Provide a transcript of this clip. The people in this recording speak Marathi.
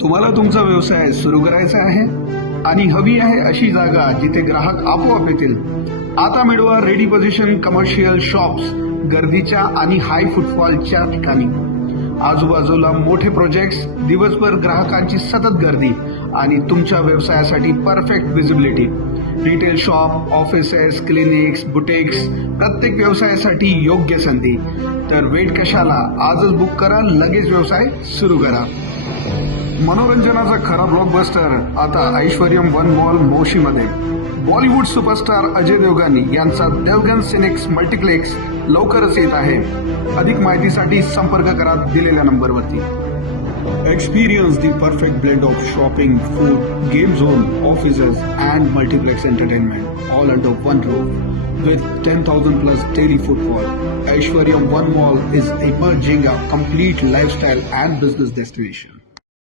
तुम्हाला तुमचा व्यवसाय सुरू करायचा आहे आणि हवी आहे अशी जागा जिथे ग्राहक आपोआप येतील. आता मिळवा रेडी पोझिशन कमर्शियल शॉप्स गर्दीच्या आणि हाय फुटफॉलच्या ठिकाणी. आजूबाजूला मोठे प्रोजेक्ट्स, दिवसभर ग्राहकांची सतत गर्दी आणि तुमच्या व्यवसायासाठी perfect visibility. Retail shop, offices, clinics, boutiques, प्रत्येक व्यवसायासाठी योग्य संधी. तर वेट कशाला, आजच बुक करा, लगेच व्यवसाय सुरू करा. मनोरंजनाचा खरा ब्लॉकबस्टर आता ऐश्वर्यम वन मॉल मोशीमध्ये. बॉलिवूड सुपरस्टार अजय देवगन यांचा देवगन सिनेक्स मल्टिप्लेक्स लवकरच येत आहे. अधिक माहितीसाठी संपर्क करा दिलेल्या नंबरवरती. Experience the perfect blend of shopping, food, game zone, offices and multiplex entertainment all under one roof with 10,000 plus daily footfall. Aishwaryam One Mall is emerging a complete lifestyle and business destination.